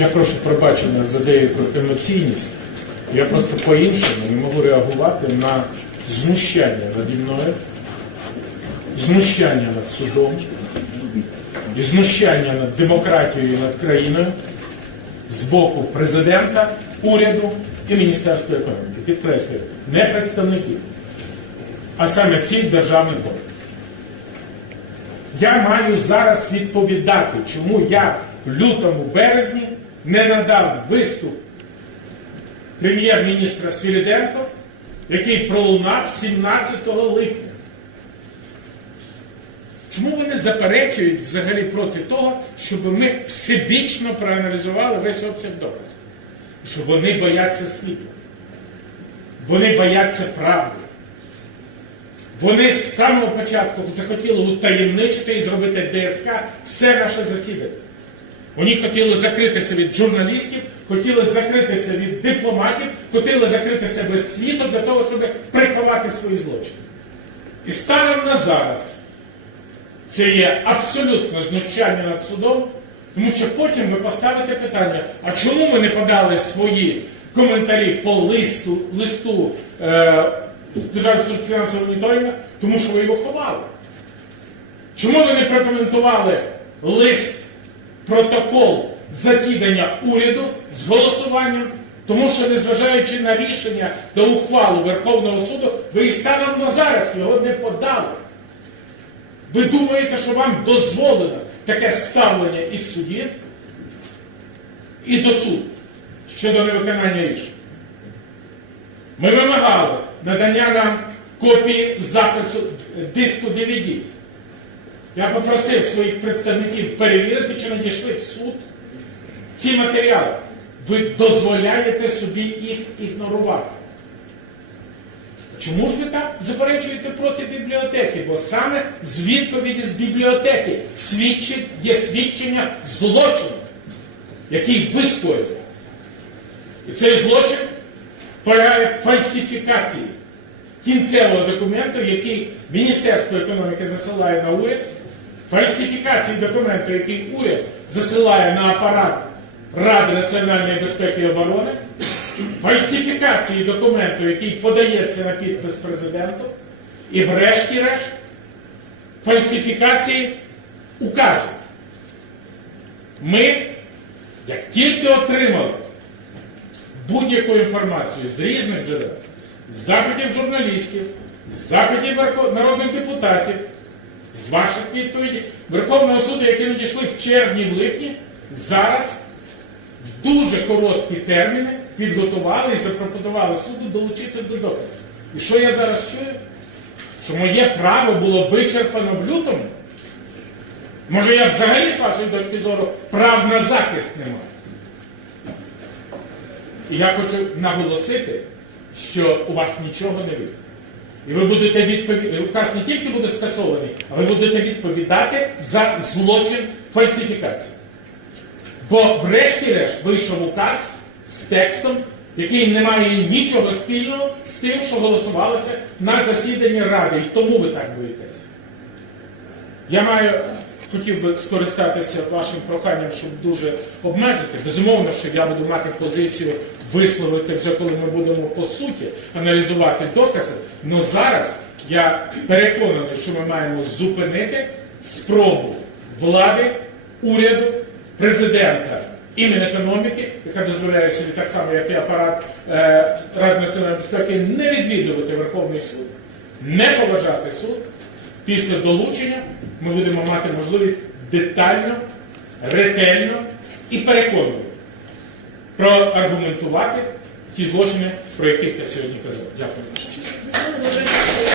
Я прошу пробачення за деяку емоційність. Я просто по-іншому не можу реагувати на знущання наді мною, знущання над судом і знущання над демократією і над країною з боку президента, уряду і Міністерства економіки. Підкреслюю, не представників, а саме цих державних органів. Я маю зараз відповідати, чому я в лютому березні не надав виступ прем'єр-міністра Свіріденко, який пролунав 17 липня. Чому вони заперечують взагалі проти того, щоб ми всебічно проаналізували весь обсяг доказів? Що вони бояться світу, вони бояться правди. Вони з самого початку захотіли утаємничити і зробити ДСК все наше засідання. Вони хотіли закритися від журналістів, хотіли закритися від дипломатів, хотіли закритися від світу для того, щоб приховати свої злочини. І станом на зараз це є абсолютно знущання над судом, тому що потім ви поставите питання, а чому ми не подали свої коментарі по листу листу е, Державної служби фінансового моніторинга, тому що ви його ховали? Чому ви не прокоментували лист? протокол засідання уряду з голосуванням, тому що, незважаючи на рішення до ухвалу Верховного суду, ви і станом на зараз його не подали. Ви думаєте, що вам дозволено таке ставлення і в суді, і до суду щодо невиконання рішень? Ми вимагали надання нам копії запису диску DVD. Я попросив своїх представників перевірити, чи надійшли в суд ці матеріали. Ви дозволяєте собі їх ігнорувати. Чому ж ви так заперечуєте проти бібліотеки? Бо саме з відповіді з бібліотеки свідчить, є свідчення злочину, який ви скоїли. І цей злочин полягає фальсифікації кінцевого документу, який Міністерство економіки засилає на уряд фальсифікації документу, який уряд засилає на апарат Ради національної безпеки і оборони, фальсифікації документу, який подається на підпис президенту, і врешті-решт фальсифікації указів. Ми, як тільки отримали будь-яку інформацію з різних джерел, з запитів журналістів, з запитів народних депутатів з ваших відповідей Верховного суду, які надійшли в червні, в липні, зараз в дуже короткі терміни підготували і запропонували суду долучити до доказів. І що я зараз чую? Що моє право було вичерпано в лютому? Може я взагалі, з вашої точки зору, прав на захист не маю? І я хочу наголосити, що у вас нічого не вийде. І ви будете відповідати, указ не тільки буде скасований, а ви будете відповідати за злочин фальсифікації. Бо, врешті-решт, вийшов указ з текстом, який не має нічого спільного з тим, що голосувалося на засіданні Ради. І тому ви так боїтеся. Я маю хотів би скористатися вашим проханням, щоб дуже обмежити. Безумовно, що я буду мати позицію висловити вже, коли ми будемо по суті аналізувати докази. Але зараз я переконаний, що ми маємо зупинити спробу влади, уряду, президента. І економіки, яка дозволяє собі так само, як і апарат е, Ради національної безпеки, не відвідувати Верховний суд, не поважати суд. Після долучення ми будемо мати можливість детально, ретельно і переконливо проаргументувати ті злочини, про яких я сьогодні казав. Дякую.